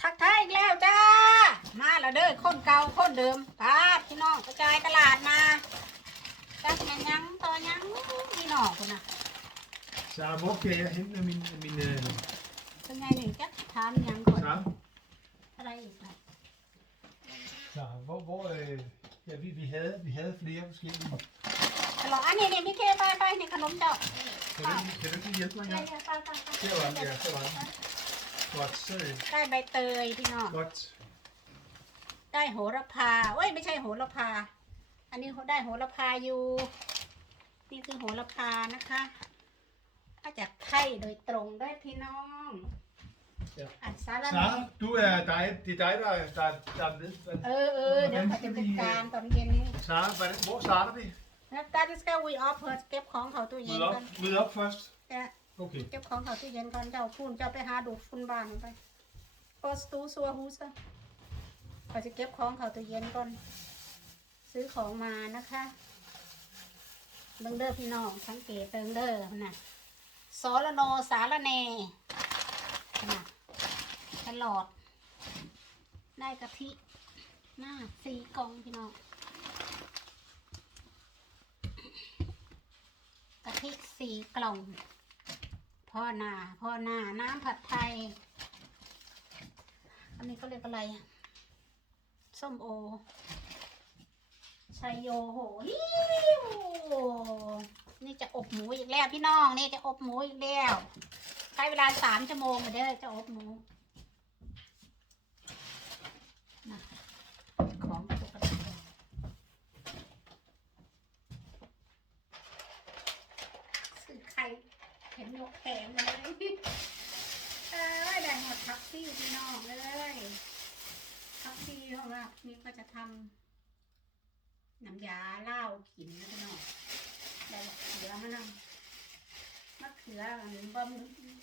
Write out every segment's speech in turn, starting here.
ทักทายอีกแล้วจ้า มาแล้วเด้อคนเก่าคนเดิมปาดพี่น้องกระจายตลาดมาจักแม่นยังต่อยังพี่น้องคนน่ะ Sarah, hvor kan jeg hente min, min øh, เป็นไงหนึ่งจักถามยังก่อน Sarah? อะไรอีกอะ Sarah, hvor, hvor øh, ja, vi, vi, havde, vi havde flere forskellige. ตลอดอันนี้นี่พี่เคไปไปนี่ขนมเจ้า Kan du, ikke- kan du ikke lige hjælpe mig ไป engang? ไปไปไป Der var den, ja, der var den. Godt, så øh, ได้ใบเตยพี่น้อง godt. ได้โหระพาเอ้ยไม่ใช่โหระพา อันนี้ได้โหระพาอยู่ นี่คือโหระพานะคะมาจากไทยโดยตรงได้พี่น้อง Ja. อันซาลา Sarah, du er dig, det er dig, der, der, der er med. เออเออเดี๋ยวเขาจะจัดการตอนเย็นนี้ Sarah, hvordan, hvor starter vi? แล้วตาดิสกาวีออฟเพิร์เก็บของเขาตู้เย็น Mød ก่อ op, น mød op เก็บของเขาตู้เย็นก่อนเจ้าพูนเจ้าไปหาดูดฝุ่นบ้านไปโพสตูซัวฮูซะเขาจะเก็บของเขาตู้เย็นก่อน ซื้อของมานะคะเบิงเด้อพี่น้องสังเกตเบิงเด้อน่ะสอละโนสารแนนะตลอด ได้กะทิหน้าสีกล่องพี่น้องกะทิสีกล่อง พ่อนาพ่อนาน้ำผัดไทย อันนี้เขาเรียกอะไร ส้มโอชายโยโหฮิวนี่จะอบหมูอีกแล้วพี่น้องนี่จะอบหมูอีกแล้วใช้เวลาสามชั่วโมงมาเด้อจะอบหมูนะของปกติซื้อไข่ เห็นยกแผงเลยเอ้ยได้หมดทักซี่พี่น้องเลยทักซี่ของเรานี่ก็จะทำน้ำยาเหล้ากินนะพี่น้องได้มะเขือมานำมะเขือมันบ่ม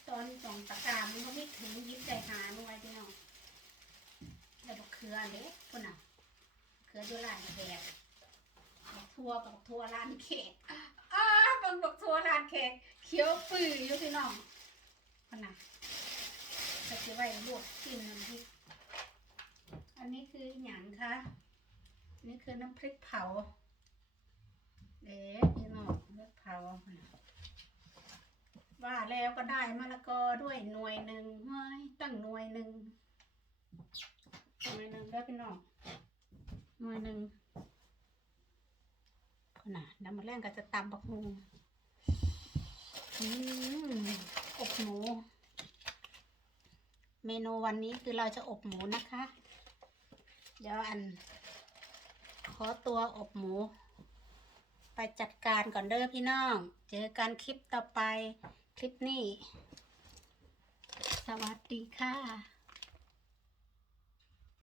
ตอนสองตะกร้ามันก็ไม่ถึงยิบใจหาหน่วยพี่น้องได้มะเขือเด็กคนน่ะเขืออยู่ร้านแขกบักทัวกับบักทัวร้านแขก งบักทัวร้านแขกเขียวปื้ออยู่พี่น้องคนน่ะจะเก็บไว้ลวกกินน้ำพริกอันนี้คือหยังคะนี่คือน้ำพริกเผาเด็กพี่น้องน้ำพริกเผาว่าแล้วก็ได้มะละกอด้วยหน่วยหนึ่งเฮ้ยตั้งหน่วยหนึ่งหน่วยหนึ่งแล้วพี่น้องหน่วยหนึ่งคนน่ะน้ำมันแรงก็จะตำบักฮู อืมอบหมู เมนูวันนี้คือเราจะอบหมูนะคะ เดี๋ยวอัน ขอตัวอบหมู ไปจัดการก่อนเด้อพี่น้อง เจอกันคลิปต่อไปคลิปนี้ สวัสดีค่ะ